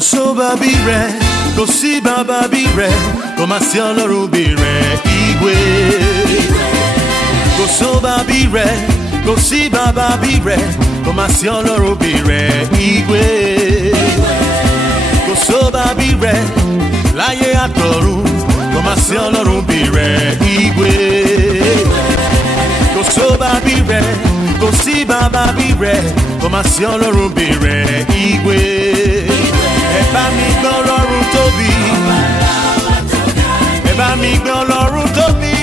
so babire, go si babire, go masiolo rubire, igwe. Go so babire, go si babire, go masiolo rubire, igwe. Go so babire, laye atoru, go masiolo rubire, igwe. Go so babire, go si babire, go masiolo rubire, igwe. Eba mi gbọ́ Ọlọ́run tóbi. Eba mi gbọ́ Ọlọ́run tóbi.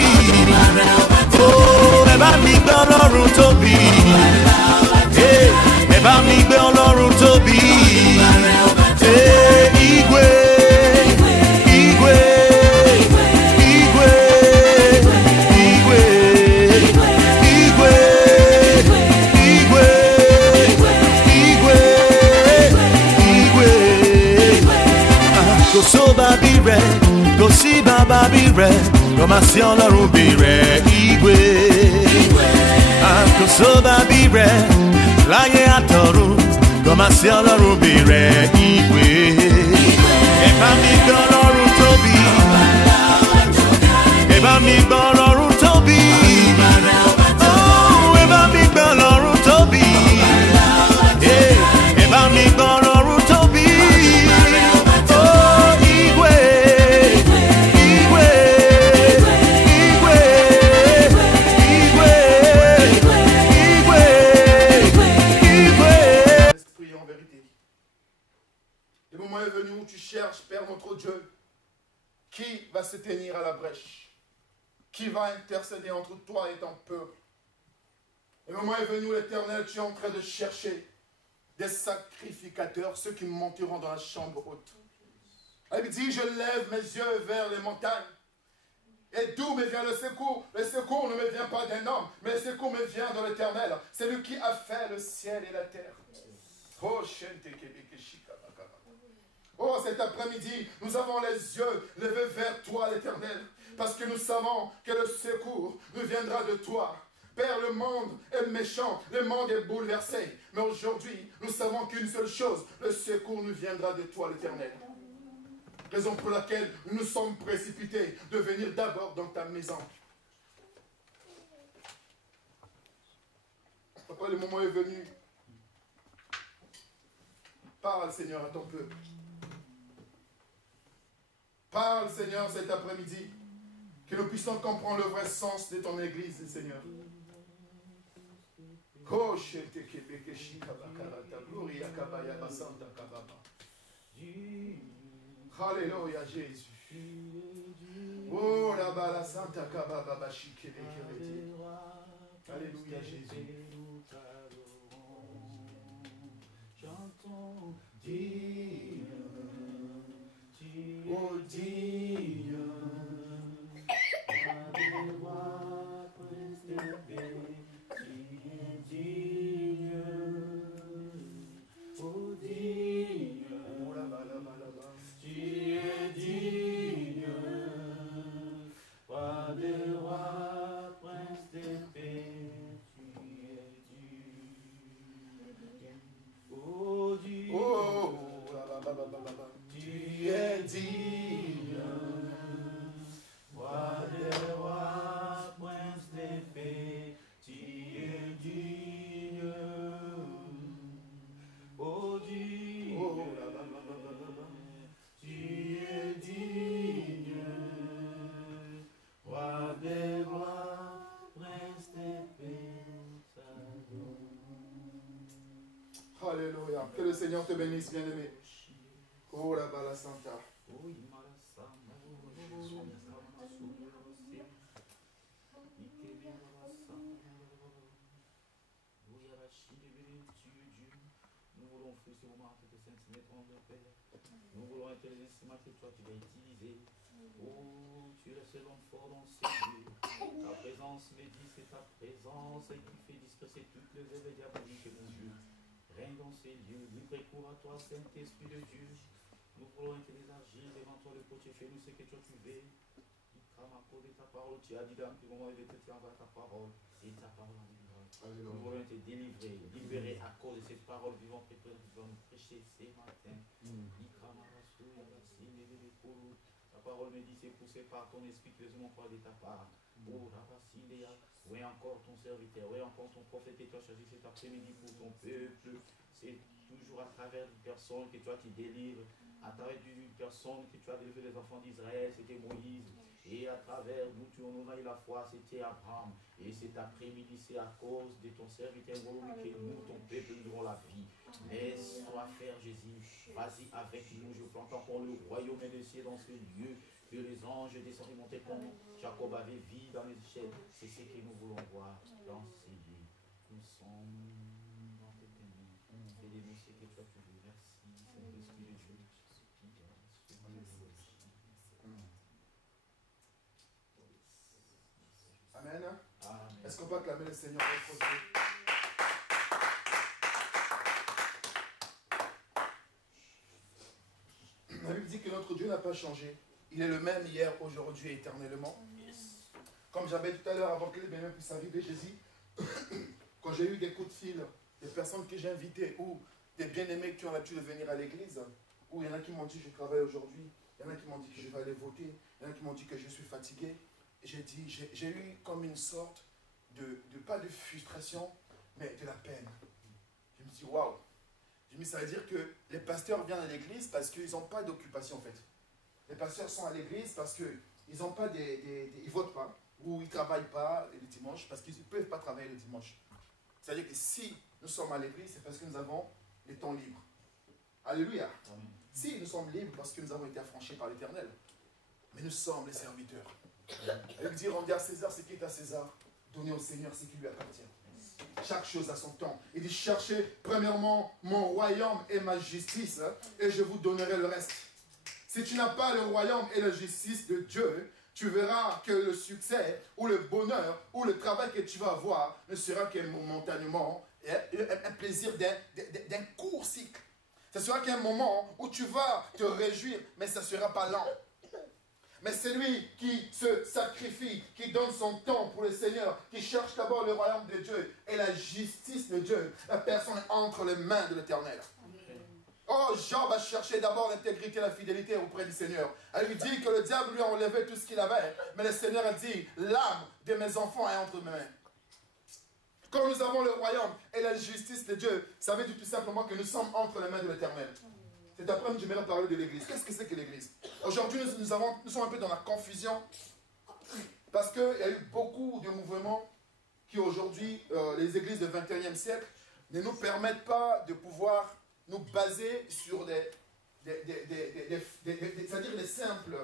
Oh, eba mi gbọ́ Ọlọ́run tóbi. Eba mi gbọ́ Ọlọ́run tóbi. Igwe, igwe, igwe, igwe, igwe, igwe, igwe, igwe. Go so babire, go si babire, go masiolo rubire, igwe. Go so babire, laye atoru, go masiolo rubire, igwe. Eba mi gbọ́ Ọlọ́run tóbi. Eba mi gbọ́ Ọlọ́run tóbi. Oh, eba mi gbọ́ Ọlọ́run tóbi. Eba mi gbọ́ Ọlọ́run tóbi. Est venu où tu cherches, Père notre Dieu, qui va se tenir à la brèche, qui va intercéder entre toi et ton peuple. Le moment est venu, l'Éternel, tu es en train de chercher des sacrificateurs, ceux qui monteront dans la chambre haute. Il dit, je lève mes yeux vers les montagnes. Et d'où me vient le secours? Le secours ne me vient pas d'un homme, mais le secours me vient de l'Éternel. C'est lui qui a fait le ciel et la terre. Oh, cet après-midi, nous avons les yeux levés vers toi, l'Éternel, parce que nous savons que le secours nous viendra de toi. Père, le monde est méchant, le monde est bouleversé. Mais aujourd'hui, nous savons qu'une seule chose, le secours nous viendra de toi, l'Éternel. Raison pour laquelle nous nous sommes précipités de venir d'abord dans ta maison. Papa, le moment est venu. Parle, Seigneur, à ton peuple. Parle, Seigneur, cet après-midi, que nous puissions comprendre le vrai sens de ton Église, Seigneur. Alléluia, Jésus. Oh, la bala santa kababa bashike bekereti. Alléluia, Jésus. Chantons digne, oh digne, oh digne, oh la bala bala bala. Tu es digne, roi des rois, prince des paix, tu es digne. Oh Dieu, oh, tu es digne, roi des rois, prince des paix, tu es digne. Oh Dieu, oh, tu es digne, roi des rois, prince des paix. Alléluia. Que le Seigneur te bénisse, bien-aimé. Oh la bala santa. Nous voulons être les instruments que toi tu vas utiliser. Oh, tu es le seul homme fort dans ces lieux. Ta présence me dit, c'est ta présence qui fait disperser toutes les œuvres diaboliques, mon Dieu. Règne dans ces lieux, libre et cours à toi, Saint-Esprit de Dieu. Nous voulons être les agir devant toi, le côté, fais-nous ce que toi tu veux. Tu as dit dans le moment où tu envoies ta parole, et ta parole en libérale. Nous voulons être délivrés, libérés à cause de cette parole vivante que tu vas nous prêcher ce matin. La parole me dit, c'est poussé par ton esprit que les hommes ont parlé de ta part. Oui, encore ton serviteur, oui, encore ton prophète que tu as choisi cet après-midi pour ton peuple. C'est toujours à travers une personne que toi tu délivres, à travers une personne que tu as délivré les enfants d'Israël, c'était Moïse. Et à travers nous, tu en as eu la foi, c'était Abraham. Et cet après-midi, c'est à cause de ton serviteur que nous, ton peuple, nous aurons la vie. Laisse-toi faire, Jésus. Vas-y avec nous. Je plante encore le royaume des cieux dans ce lieu. Que les anges descendent et montent comme Jacob avait vie dans les échelles. C'est ce que nous voulons voir dans ces lieux. Nous sommes dans tes mains. Fais-nous ce que toi tu veux. Merci, Saint-Esprit de Dieu. Amen. Amen. Est-ce qu'on peut acclamer le Seigneur notre Dieu? La Bible dit que notre Dieu n'a pas changé. Il est le même hier, aujourd'hui et éternellement. Comme j'avais tout à l'heure, avant que les bénéfices puissent arriver, Jésus, quand j'ai eu des coups de fil, des personnes que j'ai invitées, ou des bien-aimés qui ont l'habitude de venir à l'église, ou il y en a qui m'ont dit je travaille aujourd'hui, il y en a qui m'ont dit que je vais aller voter, il y en a qui m'ont dit que je suis fatigué. J'ai eu comme une sorte pas de frustration, mais de la peine. Je me suis dit, waouh! Je me dis, ça veut dire que les pasteurs viennent à l'église parce qu'ils n'ont pas d'occupation en fait. Les pasteurs sont à l'église parce qu'ils n'ont pas ils votent pas, ou ils ne travaillent pas le dimanche, parce qu'ils ne peuvent pas travailler le dimanche. C'est-à-dire que si nous sommes à l'église, c'est parce que nous avons les temps libres. Alléluia! Amen. Si nous sommes libres, parce que nous avons été affranchis par l'Éternel. Mais nous sommes les serviteurs. Elle dit, rendez à César ce qui est à César, donnez au Seigneur ce qui lui appartient. Chaque chose a son temps. Il dit, cherchez premièrement mon royaume et ma justice, et je vous donnerai le reste. Si tu n'as pas le royaume et la justice de Dieu, tu verras que le succès, ou le bonheur, ou le travail que tu vas avoir ne sera que momentanément un plaisir d'un court cycle. Ce sera qu'un moment où tu vas te réjouir, mais ça ne sera pas lent. Mais c'est lui qui se sacrifie, qui donne son temps pour le Seigneur, qui cherche d'abord le royaume de Dieu et la justice de Dieu. La personne est entre les mains de l'Éternel. Oh, Job a cherché d'abord l'intégrité et la fidélité auprès du Seigneur. Elle lui dit que le diable lui a enlevé tout ce qu'il avait. Mais le Seigneur a dit, l'âme de mes enfants est entre mes mains. Quand nous avons le royaume et la justice de Dieu, ça veut dire tout simplement que nous sommes entre les mains de l'Éternel. Cet après-midi, j'aimerais parler de l'église. Qu'est-ce que c'est que l'église? Aujourd'hui, nous sommes un peu dans la confusion. Parce qu'il y a eu beaucoup de mouvements qui aujourd'hui, les églises du 21e siècle, ne nous permettent pas de pouvoir nous baser sur c'est-à-dire les simples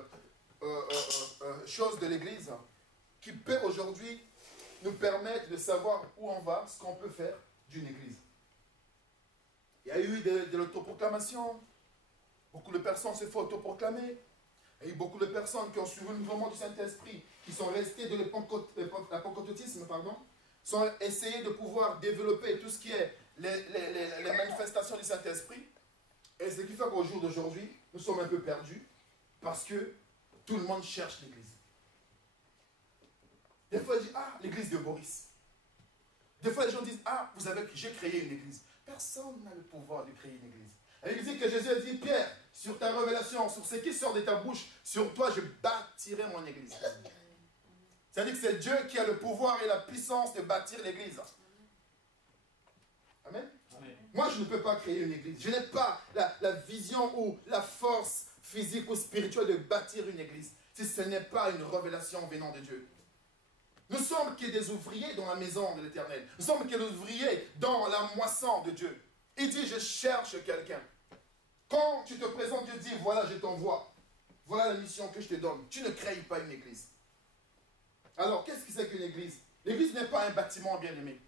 choses de l'église qui peuvent aujourd'hui nous permettre de savoir où on va, ce qu'on peut faire d'une église. Il y a eu de l'autoproclamation. Beaucoup de personnes se font autoproclamer. Il y a eu beaucoup de personnes qui ont suivi le mouvement du Saint-Esprit, qui sont restées de l'apocryphisme, sont essayées de pouvoir développer tout ce qui est les manifestations du Saint-Esprit. Et ce qui fait qu'au jour d'aujourd'hui, nous sommes un peu perdus, parce que tout le monde cherche l'église. Des fois, ils disent, ah, l'église de Boris. Des fois, les gens disent, ah, j'ai créé une église. Personne n'a le pouvoir de créer une église. Et il dit que Jésus a dit, Pierre, sur ta révélation, sur ce qui sort de ta bouche, sur toi, je bâtirai mon église. C'est-à-dire que c'est Dieu qui a le pouvoir et la puissance de bâtir l'église. Amen. Amen. Moi, je ne peux pas créer une église. Je n'ai pas la vision ou la force physique ou spirituelle de bâtir une église. Si ce n'est pas une révélation venant de Dieu. Nous sommes que des ouvriers dans la maison de l'Éternel. Nous sommes que des ouvriers dans la moisson de Dieu. Il dit, je cherche quelqu'un. Quand tu te présentes, Dieu dit, voilà, je t'envoie. Voilà la mission que je te donne. Tu ne crées pas une église. Alors, qu'est-ce que c'est qu'une église? L'église n'est pas un bâtiment bien aimé.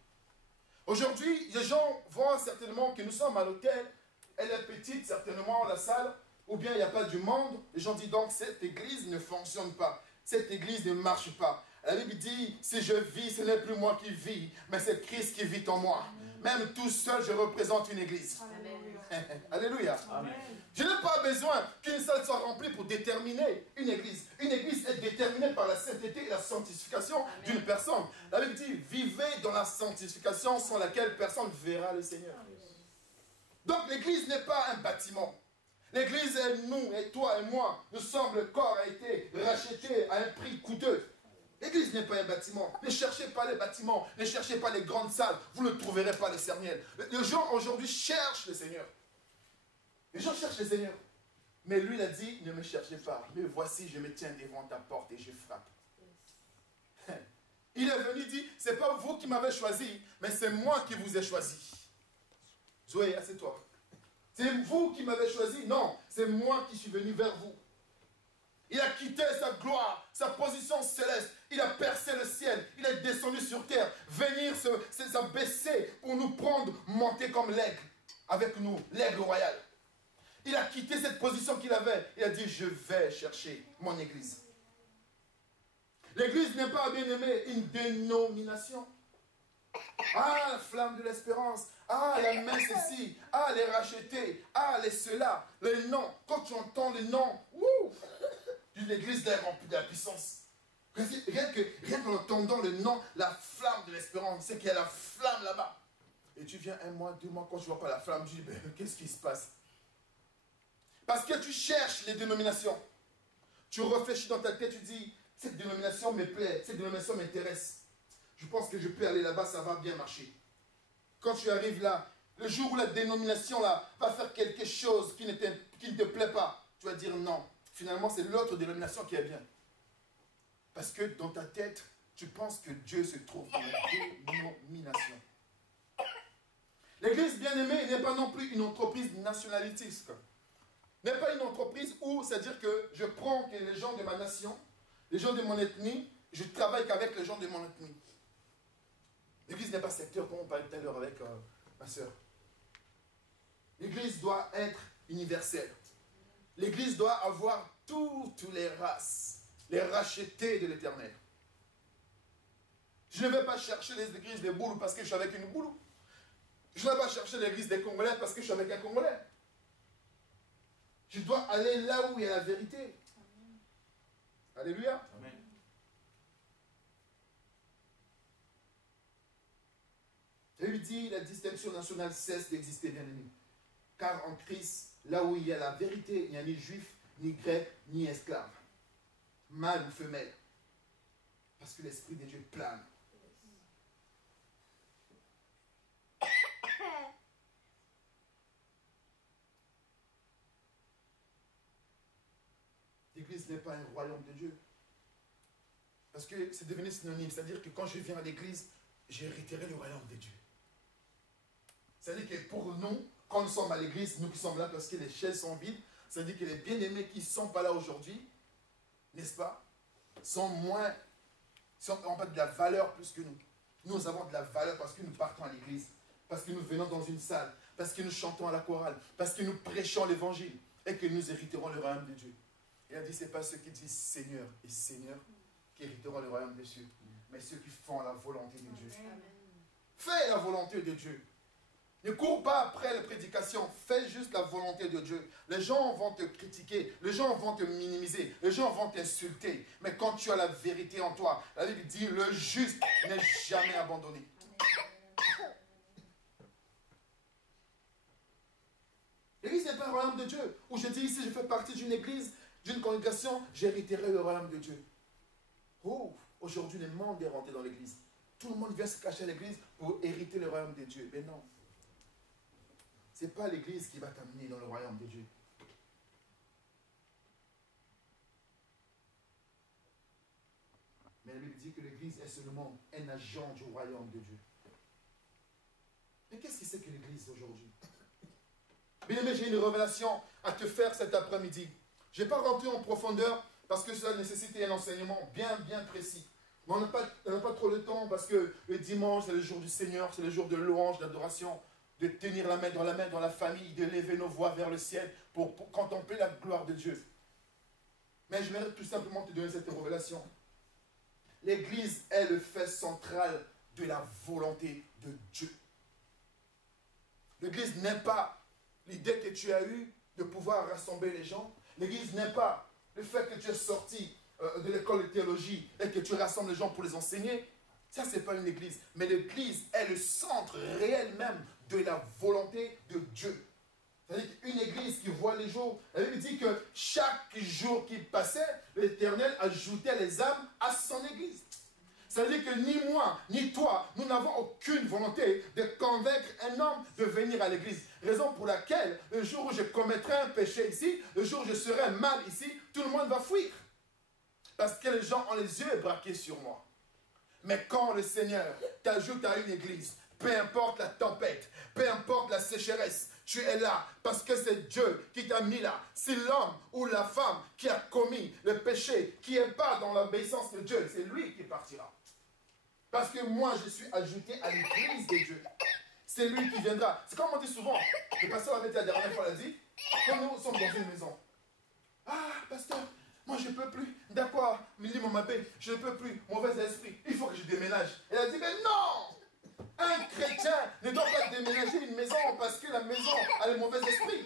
Aujourd'hui, les gens voient certainement que nous sommes à l'hôtel. Elle est petite, certainement, la salle. Ou bien il n'y a pas du monde. Les gens disent donc, cette église ne fonctionne pas. Cette église ne marche pas. La Bible dit, si je vis, ce n'est plus moi qui vis, mais c'est Christ qui vit en moi. Même tout seul, je représente une église. Amen. Alléluia. Amen. Je n'ai pas besoin qu'une salle soit remplie pour déterminer une église. Une église est déterminée par la sainteté et la sanctification d'une personne. La Bible dit, vivez dans la sanctification sans laquelle personne verra le Seigneur. Donc l'église n'est pas un bâtiment. L'église est nous, et toi et moi. Nous sommes, le corps a été racheté à un prix coûteux. L'église n'est pas un bâtiment. Ne cherchez pas les bâtiments. Ne cherchez pas les grandes salles. Vous ne trouverez pas les cerniels. Les gens aujourd'hui cherchent le Seigneur. Les gens cherchent le Seigneur. Mais lui, il a dit, ne me cherchez pas. Mais voici, je me tiens devant ta porte et je frappe. Il est venu, il dit, ce n'est pas vous qui m'avez choisi, mais c'est moi qui vous ai choisi. Zoé, assieds-toi. C'est vous qui m'avez choisi. Non, c'est moi qui suis venu vers vous. Il a quitté sa gloire, sa position céleste. Il a percé le ciel. Il est descendu sur terre. Venir s'abaisser pour nous prendre, monter comme l'aigle. Avec nous, l'aigle royal. Il a quitté cette position qu'il avait. Il a dit, je vais chercher mon église. L'église n'est pas, bien aimé, une dénomination. Ah, la flamme de l'espérance. Ah, la main ceci. Ah, les rachetés. Ah, les cela. Les noms. Quand tu entends les noms, l'église est remplie de la puissance. Rien qu'en entendant le nom, la flamme de l'espérance, c'est qu'il y a la flamme là-bas. Et tu viens 1 mois, 2 mois, quand tu ne vois pas la flamme, tu dis, ben, qu'est-ce qui se passe? Parce que tu cherches les dénominations. Tu réfléchis dans ta tête, tu dis, cette dénomination me plaît, cette dénomination m'intéresse. Je pense que je peux aller là-bas, ça va bien marcher. Quand tu arrives là, le jour où la dénomination là va faire quelque chose qui ne te plaît pas, tu vas dire non. Finalement, c'est l'autre dénomination qui est bien. Parce que dans ta tête, tu penses que Dieu se trouve dans la dénomination. L'église bien-aimée n'est pas non plus une entreprise nationaliste. N'est pas une entreprise où, c'est-à-dire que je prends que les gens de ma nation, les gens de mon ethnie, je travaille qu'avec les gens de mon ethnie. L'église n'est pas secteur, comme on parlait tout à l'heure avec ma soeur. L'église doit être universelle. L'église doit avoir toutes les races, les rachetés de l'éternel. Je ne vais pas chercher les églises des Boulous parce que je suis avec une Boulou. Je ne vais pas chercher l'église des Congolais parce que je suis avec un Congolais. Je dois aller là où il y a la vérité. Amen. Alléluia. Amen. Et lui dit, la distinction nationale cesse d'exister, bien aimé. Car en Christ, là où il y a la vérité, il n'y a ni juif, ni grec, ni esclave. Mâle ou femelle. Parce que l'Esprit de Dieu plane. L'église n'est pas un royaume de Dieu. Parce que c'est devenu synonyme. C'est-à-dire que quand je viens à l'église, j'hériterai le royaume de Dieu. C'est-à-dire que pour nous, quand nous sommes à l'église, nous qui sommes là parce que les chaises sont vides, c'est-à-dire que les bien-aimés qui ne sont pas là aujourd'hui, n'est-ce pas, n'ont pas de la valeur plus que nous. Nous avons de la valeur parce que nous partons à l'église, parce que nous venons dans une salle, parce que nous chantons à la chorale, parce que nous prêchons l'évangile et que nous hériterons le royaume de Dieu. Il a dit, ce n'est pas ceux qui disent Seigneur et Seigneur qui hériteront le royaume des cieux, mais ceux qui font la volonté de Dieu. Fais la volonté de Dieu. Ne cours pas après les prédications, fais juste la volonté de Dieu. Les gens vont te critiquer, les gens vont te minimiser, les gens vont t'insulter. Mais quand tu as la vérité en toi, la Bible dit, le juste n'est jamais abandonné. L'église n'est pas un royaume de Dieu. Où je dis, si je fais partie d'une église, d'une congrégation, j'hériterai le royaume de Dieu. Oh, aujourd'hui, le monde est rentré dans l'église. Tout le monde vient se cacher à l'église pour hériter le royaume de Dieu. Mais non. Ce n'est pas l'église qui va t'amener dans le royaume de Dieu. Mais la Bible dit que l'église est seulement un agent du royaume de Dieu. Mais qu'est-ce que c'est que l'église aujourd'hui? Bien aimé, j'ai une révélation à te faire cet après-midi. Je ne vais pas rentrer en profondeur parce que cela nécessite un enseignement bien précis. Mais on n'a pas trop le temps parce que le dimanche, c'est le jour du Seigneur, c'est le jour de louange, d'adoration, de tenir la main dans la famille, de lever nos voix vers le ciel pour contempler la gloire de Dieu. Mais je vais tout simplement te donner cette révélation. L'église est le fait central de la volonté de Dieu. L'église n'est pas l'idée que tu as eue de pouvoir rassembler les gens. L'église n'est pas le fait que tu es sorti de l'école de théologie et que tu rassembles les gens pour les enseigner. Ça, ce n'est pas une église. Mais l'église est le centre réel même de la volonté de Dieu. C'est-à-dire qu'une église qui voit les jours, elle dit que chaque jour qui passait, l'Éternel ajoutait les âmes à son église. C'est-à-dire que ni moi, ni toi, nous n'avons aucune volonté de convaincre un homme de venir à l'église. Raison pour laquelle, le jour où je commettrai un péché ici, le jour où je serai mal ici, tout le monde va fuir. Parce que les gens ont les yeux braqués sur moi. Mais quand le Seigneur t'ajoute à une église, peu importe la tempête, peu importe la sécheresse, tu es là parce que c'est Dieu qui t'a mis là. C'est l'homme ou la femme qui a commis le péché, qui n'est pas dans l'obéissance de Dieu, c'est lui qui partira. Parce que moi, je suis ajouté à l'église de Dieu. C'est lui qui viendra. C'est comme on dit souvent, le pasteur avait dit la dernière fois, il a dit, quand nous sommes dans une maison, ah, pasteur, moi je ne peux plus. D'accord, il dit mon abbé, je ne peux plus, mauvais esprit, il faut que je déménage. Il a dit, mais non! Un chrétien ne doit pas déménager une maison parce que la maison a le mauvais esprit.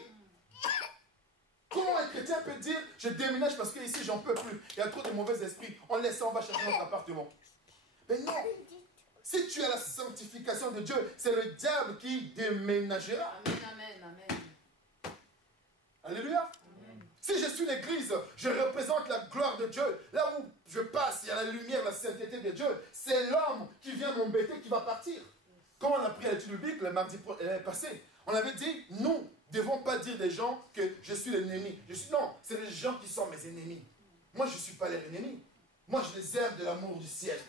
Comment un chrétien peut dire, je déménage parce que ici j'en peux plus, il y a trop de mauvais esprits, on laisse ça, on va chercher notre appartement. Mais non, si tu as la sanctification de Dieu, c'est le diable qui déménagera. Amen, amen, amen. Alléluia. Amen. Si je suis l'église, je représente la gloire de Dieu. Là où je passe, il y a la lumière, la sainteté de Dieu. C'est l'homme qui vient m'embêter qui va partir. Quand on a pris l'étude biblique le mardi passé, on avait dit, nous ne devons pas dire des gens que je suis l'ennemi. Non, c'est les gens qui sont mes ennemis. Moi, je ne suis pas leur ennemi. Moi, je les aime de l'amour du ciel.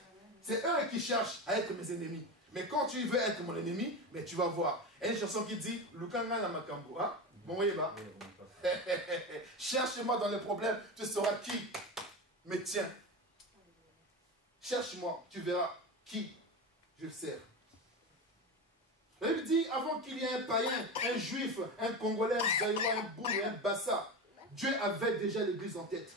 C'est eux qui cherchent à être mes ennemis. Mais quand tu veux être mon ennemi, mais tu vas voir. Il y a une chanson qui dit, Lukanga na makambo. Hein? Bon, voyez pas. Cherche-moi dans les problèmes, tu sauras qui me tient. Cherche-moi, tu verras qui je sers. Il dit, avant qu'il y ait un païen, un juif, un congolais, un zaïrois, un bourg, un bassa, Dieu avait déjà l'église en tête.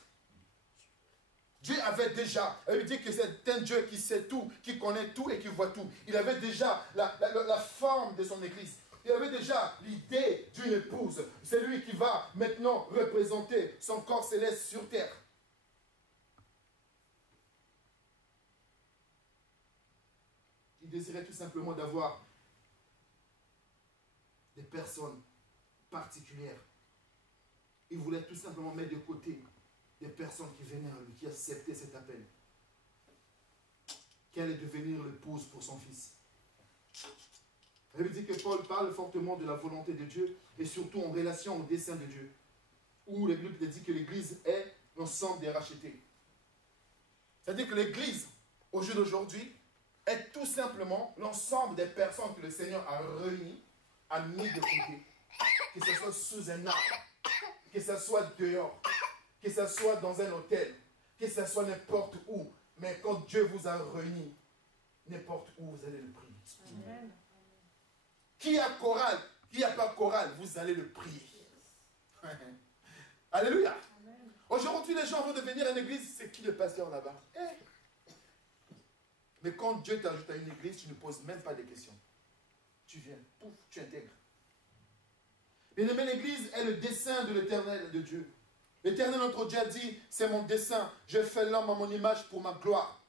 Dieu avait déjà, il dit que c'est un Dieu qui sait tout, qui connaît tout et qui voit tout. Il avait déjà la forme de son église. Il avait déjà l'idée d'une épouse. C'est lui qui va maintenant représenter son corps céleste sur terre. Il désirait tout simplement d'avoir des personnes particulières. Il voulait tout simplement mettre de côté des personnes qui venaient à lui, qui acceptaient cet appel. Qu'elle allait devenir l'épouse pour son fils. Elle veut dire que Paul parle fortement de la volonté de Dieu et surtout en relation au dessein de Dieu. Où la Bible dit que l'Église est l'ensemble des rachetés. C'est-à-dire que l'Église, au jour d'aujourd'hui, est tout simplement l'ensemble des personnes que le Seigneur a réunies, a mis de côté. Que ce soit sous un arbre, que ce soit dehors, que ce soit dans un hôtel, que ce soit n'importe où. Mais quand Dieu vous a réunis, n'importe où vous allez le prier. Amen. Qui a chorale, qui n'a pas chorale, vous allez le prier. Alléluia. Aujourd'hui, les gens vont devenir une église. C'est qui le pasteur là-bas? Mais quand Dieu t'ajoute à une église, tu ne poses même pas de questions. Tu viens, pouf, tu intègres. Bien-aimé, l'église est le dessein de l'Éternel de Dieu. L'Éternel, notre Dieu, a dit, c'est mon dessein. Je fais l'homme à mon image pour ma gloire.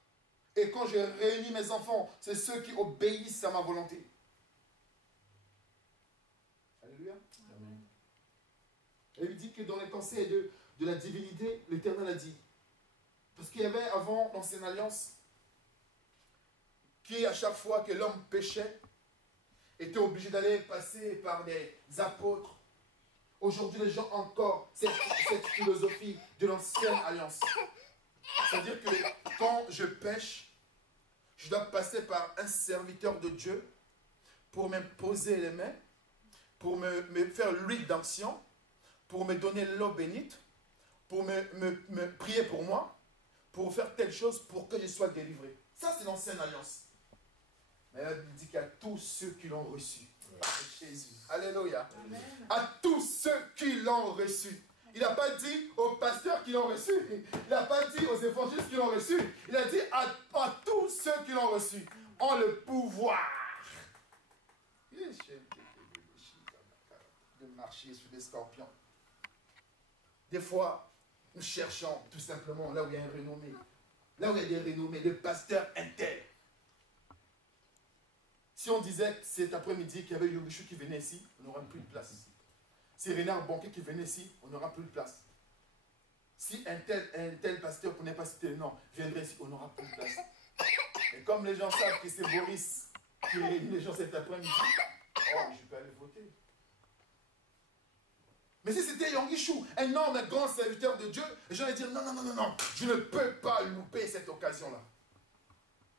Et quand je réunis mes enfants, c'est ceux qui obéissent à ma volonté. Alléluia. Amen. Et il dit que dans les conseils de la divinité, l'Éternel a dit, parce qu'il y avait avant l'ancienne alliance, qui à chaque fois que l'homme péchait, était obligé d'aller passer par des apôtres. Aujourd'hui, les gens ont encore cette philosophie de l'ancienne alliance. C'est-à-dire que quand je pêche, je dois passer par un serviteur de Dieu pour me poser les mains, pour me faire l'huile d'onction, pour me donner l'eau bénite, pour me prier pour moi, pour faire telle chose pour que je sois délivré. Ça, c'est l'ancienne alliance. Mais la Bible dit qu'à tous ceux qui l'ont reçu. Jésus. Alléluia. Amen. À tous ceux qui l'ont reçu. Il n'a pas dit aux pasteurs qui l'ont reçu. Il n'a pas dit aux évangélistes qui l'ont reçu. Il a dit à tous ceux qui l'ont reçu. Ont le pouvoir. de marcher sur des scorpions. Des fois, nous cherchons tout simplement là où il y a un renommé. Là où il y a des renommés, le pasteur intel. Si on disait cet après-midi qu'il y avait Yoguchou qui venait ici, on n'aura plus de place. Si Renard Banquet qui venait ici, on n'aura plus de place. Si un tel pasteur, pour ne pas citer le nom, viendrait ici, on n'aura plus de place. Et comme les gens savent que c'est Boris qui réunit les gens cet après-midi, oh, je peux aller voter. Mais si c'était Yonguichou, un homme, un grand serviteur de Dieu, les gens allaient dire non, non, non, non, non, je ne peux pas louper cette occasion-là.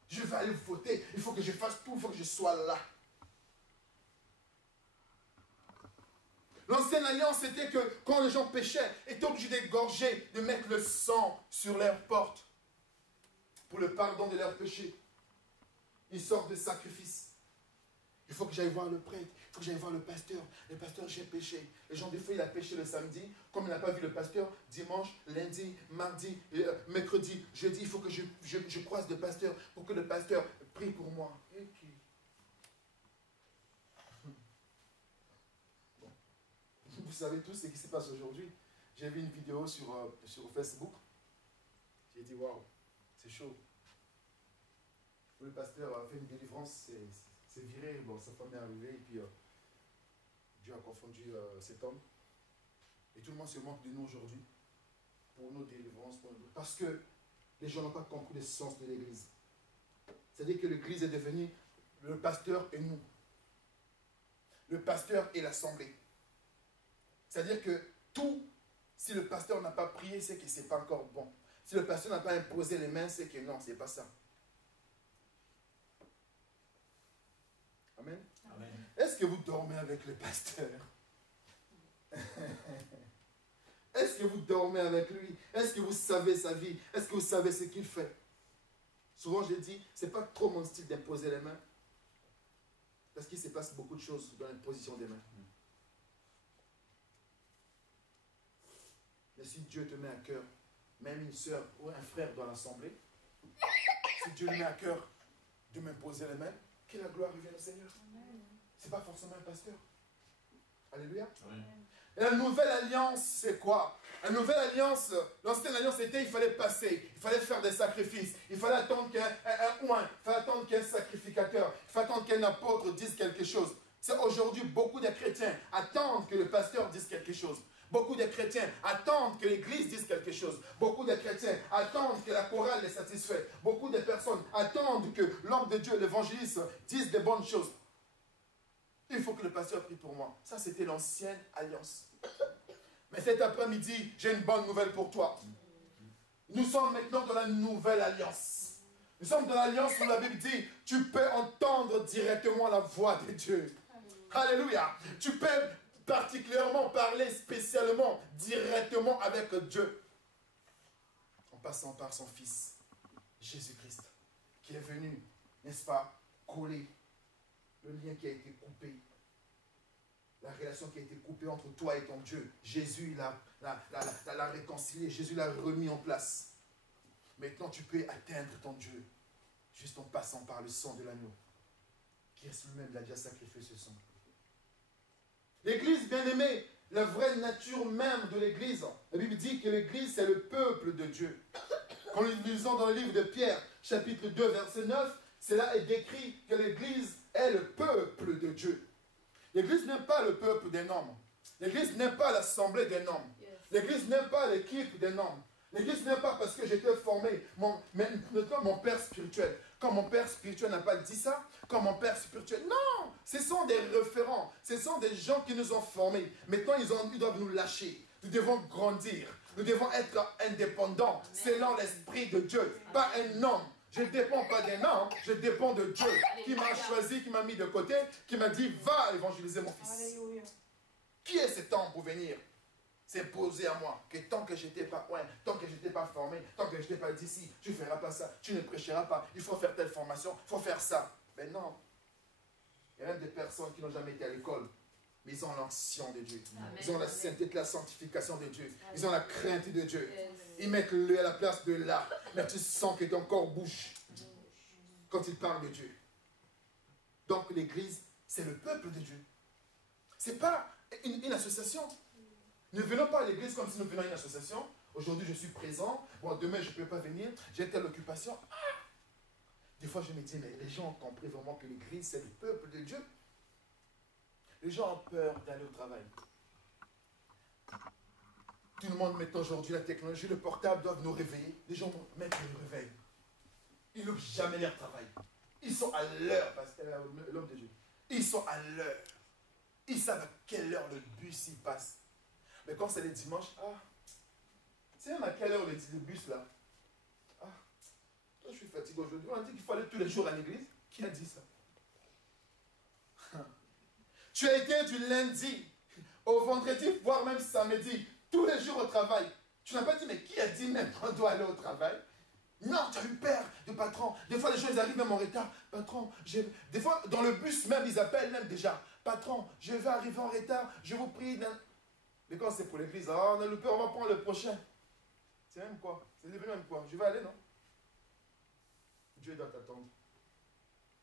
Je vais aller voter, il faut que je fasse tout, il faut que je sois là. L'ancienne alliance, c'était que quand les gens péchaient, ils étaient obligés d'égorger, de mettre le sang sur leurs portes pour le pardon de leurs péchés. Une sorte de sacrifice. Il faut que j'aille voir le prêtre, il faut que j'aille voir le pasteur. Le pasteur, j'ai péché. Les gens, des fois, il a péché le samedi. Comme il n'a pas vu le pasteur, dimanche, lundi, mardi, mercredi, jeudi, il faut que je croise le pasteur pour que le pasteur prie pour moi. Et qui? Bon. Vous savez tous ce qui se passe aujourd'hui. J'ai vu une vidéo sur Facebook. J'ai dit, waouh, c'est chaud. Le pasteur a fait une délivrance, c'est viré, bon, sa femme est arrivée, et puis Dieu a confondu cet homme. Et tout le monde se moque de nous aujourd'hui, pour nos délivrances, parce que les gens n'ont pas compris le sens de l'église. C'est-à-dire que l'église est devenue le pasteur et nous. Le pasteur et l'assemblée. C'est-à-dire que tout, si le pasteur n'a pas prié, c'est que ce n'est pas encore bon. Si le pasteur n'a pas imposé les mains, c'est que non, ce n'est pas ça. Amen. Amen. Est-ce que vous dormez avec le pasteur? Est-ce que vous dormez avec lui? Est-ce que vous savez sa vie? Est-ce que vous savez ce qu'il fait? Souvent, je dis, ce n'est pas trop mon style d'imposer les mains. Parce qu'il se passe beaucoup de choses dans l'imposition des mains. Mais si Dieu te met à cœur, même une soeur ou un frère dans l'assemblée, si Dieu met à cœur de m'imposer les mains, que la gloire revienne au Seigneur. Ce n'est pas forcément un pasteur. Alléluia. Amen. Et la nouvelle alliance, c'est quoi? La nouvelle alliance, l'ancienne alliance, c'était il fallait passer, il fallait faire des sacrifices, il fallait attendre qu'un oint, il fallait attendre qu'un sacrificateur, il fallait attendre qu'un apôtre dise quelque chose. C'est aujourd'hui, beaucoup de chrétiens attendent que le pasteur dise quelque chose. Beaucoup de chrétiens attendent que l'église dise quelque chose. Beaucoup de chrétiens attendent que la chorale les satisfait. Beaucoup de personnes attendent que l'homme de Dieu, l'évangéliste, dise des bonnes choses. Il faut que le pasteur prie pour moi. Ça, c'était l'ancienne alliance. Mais cet après-midi, j'ai une bonne nouvelle pour toi. Nous sommes maintenant dans la nouvelle alliance. Nous sommes dans l'alliance où la Bible dit, tu peux entendre directement la voix de Dieu. Alléluia. Tu peux particulièrement parler spécialement, directement avec Dieu. En passant par son Fils, Jésus-Christ, qui est venu, n'est-ce pas, coller le lien qui a été coupé. La relation qui a été coupée entre toi et ton Dieu. Jésus l'a réconcilié, Jésus l'a remis en place. Maintenant, tu peux atteindre ton Dieu, juste en passant par le sang de l'agneau. Christ lui-même l'a déjà sacrifié ce sang. L'Église, bien-aimée, la vraie nature même de l'Église, la Bible dit que l'Église, c'est le peuple de Dieu. Quand nous lisons dans le livre de Pierre, chapitre 2, verset 9, cela est décrit que l'Église est le peuple de Dieu. L'Église n'est pas le peuple d'un homme. L'Église n'est pas l'assemblée d'un homme. L'Église n'est pas l'équipe d'un homme. L'Église n'est pas parce que j'étais formé, mon père spirituel. Quand mon père spirituel n'a pas dit ça, quand mon père spirituel... Non, ce sont des référents, ce sont des gens qui nous ont formés. Maintenant, ils doivent nous lâcher. Nous devons grandir. Nous devons être indépendants selon l'Esprit de Dieu, pas un homme. Je ne dépends pas d'un homme, je dépends de Dieu qui m'a choisi, qui m'a mis de côté, qui m'a dit, va évangéliser mon fils. Alléluia. Qui est cet homme pour venir s'imposer à moi? Que tant que je n'étais pas, tant que je n'étais pas formé, tant que je n'étais pas d'ici, tu ne feras pas ça, tu ne prêcheras pas, il faut faire telle formation, il faut faire ça. Mais non. Il y a même des personnes qui n'ont jamais été à l'école, mais ils ont l'ancien de Dieu. Amen. Ils ont la sainteté, la sanctification de Dieu. Amen. Ils ont la crainte de Dieu. Yes. Ils mettent le à la place de là. Mais tu sens que ton corps bouge quand ils parlent de Dieu. Donc l'Église, c'est le peuple de Dieu. Ce n'est pas une association. Ne venons pas à l'église comme si nous venions à une association. Aujourd'hui, je suis présent. Bon, demain, je ne peux pas venir. J'ai telle occupation. Ah! Des fois, je me dis, mais les gens ont compris vraiment que l'église, c'est le peuple de Dieu. Les gens ont peur d'aller au travail. Tout le monde met aujourd'hui la technologie, le portable doivent nous réveiller. Les gens mettent le réveil. Ils n'oublient jamais leur travail. Ils sont à l'heure, parce que l'homme de Dieu. Ils sont à l'heure. Ils savent à quelle heure le bus y passe. Mais quand c'est les dimanches, c'est à quelle heure le bus là? Je suis fatigué aujourd'hui. On a dit qu'il fallait tous les jours à l'église. Qui a dit ça? Tu as été du lundi au vendredi, voire même samedi, tous les jours au travail. Tu n'as pas dit, mais qui a dit même qu'on doit aller au travail? Non, tu as eu peur de patron. Des fois, les gens, ils arrivent même en retard. Patron, des fois, dans le bus même, ils appellent même déjà. Patron, je vais arriver en retard, je vous prie. Mais quand c'est pour l'église, on a le peur, on va prendre le prochain. C'est même quoi? C'est devenu même quoi? Je vais aller, non? Dieu doit t'attendre.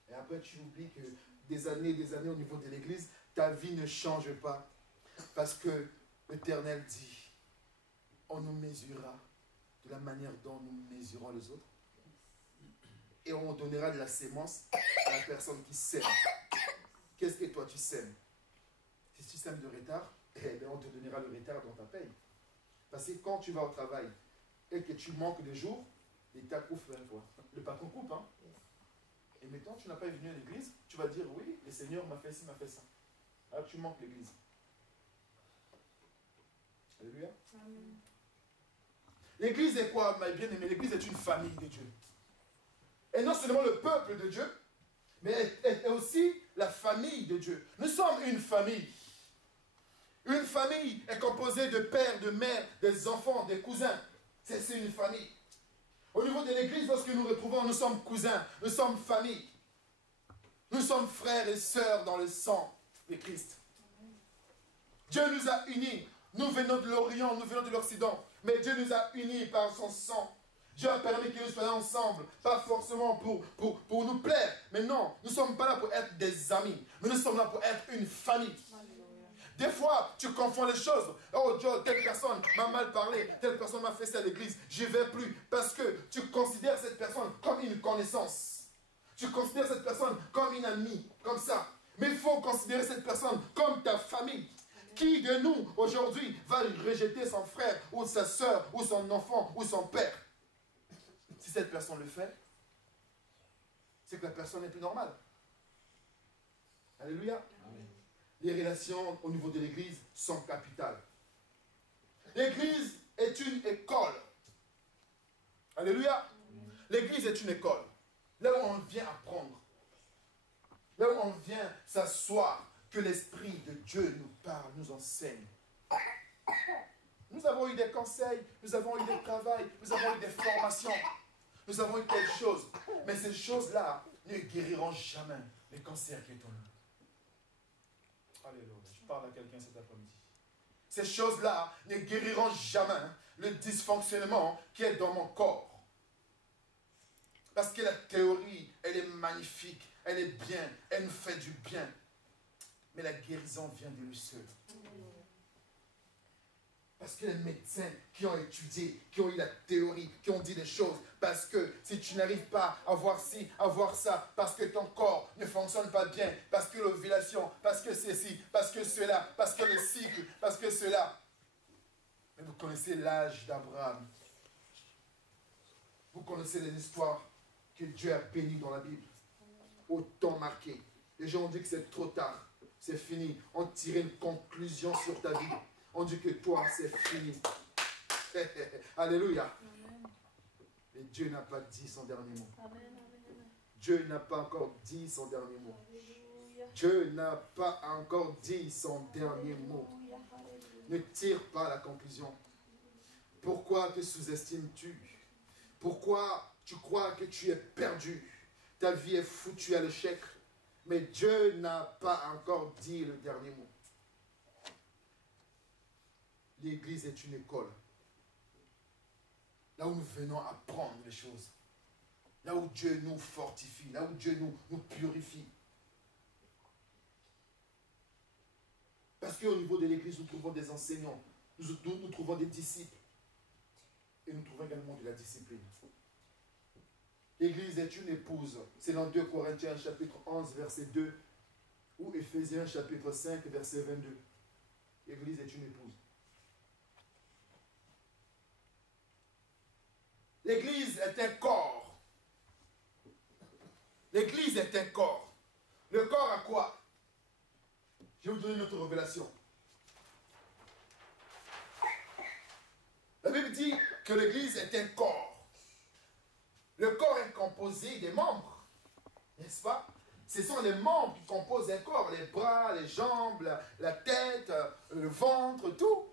Et après, tu oublies que des années au niveau de l'église, ta vie ne change pas. Parce que l'Éternel dit, on nous mesurera de la manière dont nous mesurons les autres. Et on donnera de la sémence à la personne qui sème. Qu'est-ce que toi tu sèmes? Si tu sèmes de retard, on te donnera le retard dans ta paye. Parce que quand tu vas au travail et que tu manques de jours, l'État coupe vers toi. Le patron coupe, hein? Et maintenant, tu n'as pas venu à l'église, tu vas dire, oui, le Seigneur m'a fait ci, m'a fait ça. Alors tu manques l'église. Alléluia. L'église est quoi, ma bien-aimée? L'église est une famille de Dieu. Et non seulement le peuple de Dieu, mais est aussi la famille de Dieu. Nous sommes une famille. Une famille est composée de pères, de mères, des enfants, des cousins. C'est une famille. Au niveau de l'église, lorsque nous nous retrouvons, nous sommes cousins, nous sommes famille. Nous sommes frères et sœurs dans le sang de Christ. Dieu nous a unis. Nous venons de l'Orient, nous venons de l'Occident. Mais Dieu nous a unis par son sang. Dieu a permis que nous soyons ensemble. Pas forcément pour nous plaire. Mais non, nous ne sommes pas là pour être des amis. Mais nous sommes là pour être une famille. Des fois, tu confonds les choses. Oh Dieu, telle personne m'a mal parlé, telle personne m'a fait ça à l'église, j'y vais plus. Parce que tu considères cette personne comme une connaissance. Tu considères cette personne comme une amie, comme ça. Mais il faut considérer cette personne comme ta famille. Qui de nous, aujourd'hui, va rejeter son frère, ou sa soeur, ou son enfant, ou son père? Si cette personne le fait, c'est que la personne n'est plus normale. Alléluia. Amen. Les relations au niveau de l'église sont capitales. L'église est une école. Alléluia. L'église est une école. Là où on vient apprendre. Là où on vient s'asseoir, que l'Esprit de Dieu nous parle, nous enseigne. Nous avons eu des conseils, nous avons eu des travails, nous avons eu des formations. Nous avons eu quelque chose. Mais ces choses-là ne guériront jamais les cancers qui est en nous. Alléluia. Je parle à quelqu'un cet après-midi. Ces choses-là ne guériront jamais le dysfonctionnement qui est dans mon corps. Parce que la théorie, elle est magnifique, elle est bien, elle nous fait du bien. Mais la guérison vient de lui seul. Parce que les médecins qui ont étudié, qui ont eu la théorie, qui ont dit des choses, parce que si tu n'arrives pas à voir ci, à voir ça, parce que ton corps ne fonctionne pas bien, parce que l'ovulation, parce que ceci, parce que cela, parce que le cycle, parce que cela. Mais vous connaissez l'âge d'Abraham. Vous connaissez les histoires que Dieu a bénies dans la Bible. Au temps marqué. Les gens ont dit que c'est trop tard. C'est fini. On tirait une conclusion sur ta vie. On dit que toi, c'est fini. Alléluia. Amen. Et Dieu n'a pas dit son dernier mot. Amen. Dieu n'a pas encore dit son dernier mot. Alléluia. Dieu n'a pas encore dit son dernier mot. Ne tire pas la conclusion. Pourquoi te sous-estimes-tu? Pourquoi tu crois que tu es perdu? Ta vie est foutue à l'échec. Mais Dieu n'a pas encore dit le dernier mot. L'église est une école. Là où nous venons apprendre les choses. Là où Dieu nous fortifie. Là où Dieu nous purifie. qu'au niveau de l'église, nous trouvons des enseignants, nous trouvons des disciples. Et nous trouvons également de la discipline. L'église est une épouse. C'est dans 2 Corinthiens chapitre 11, verset 2, ou Éphésiens chapitre 5, verset 22. L'église est une épouse. L'église est un corps. L'église est un corps. Le corps a quoi? Je vais vous donner une autre révélation. La Bible dit que l'église est un corps. Le corps est composé des membres. N'est-ce pas? Ce sont les membres qui composent un corps. Les bras, les jambes, la tête, le ventre, tout.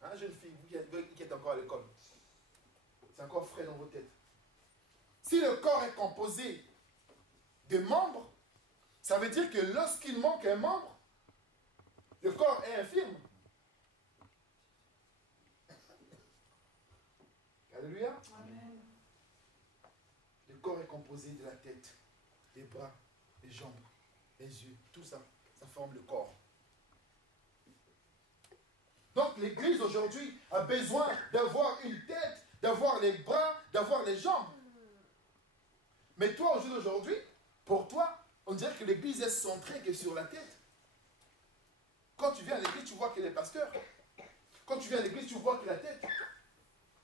Hein, jeune fille, vous qui êtes encore à l'école. C'est encore frais dans vos têtes. Si le corps est composé de membres, ça veut dire que lorsqu'il manque un membre, le corps est infirme. Alléluia. Amen. Le corps est composé de la tête, des bras, des jambes, des yeux, tout ça, ça forme le corps. Donc l'église aujourd'hui a besoin d'avoir une tête, d'avoir les bras, d'avoir les jambes. Mais toi, au jour d'aujourd'hui, pour toi, on dirait que l'église est centrée que sur la tête. Quand tu viens à l'église, tu vois qu'il est pasteur. Quand tu viens à l'église, tu vois qu'il a la tête.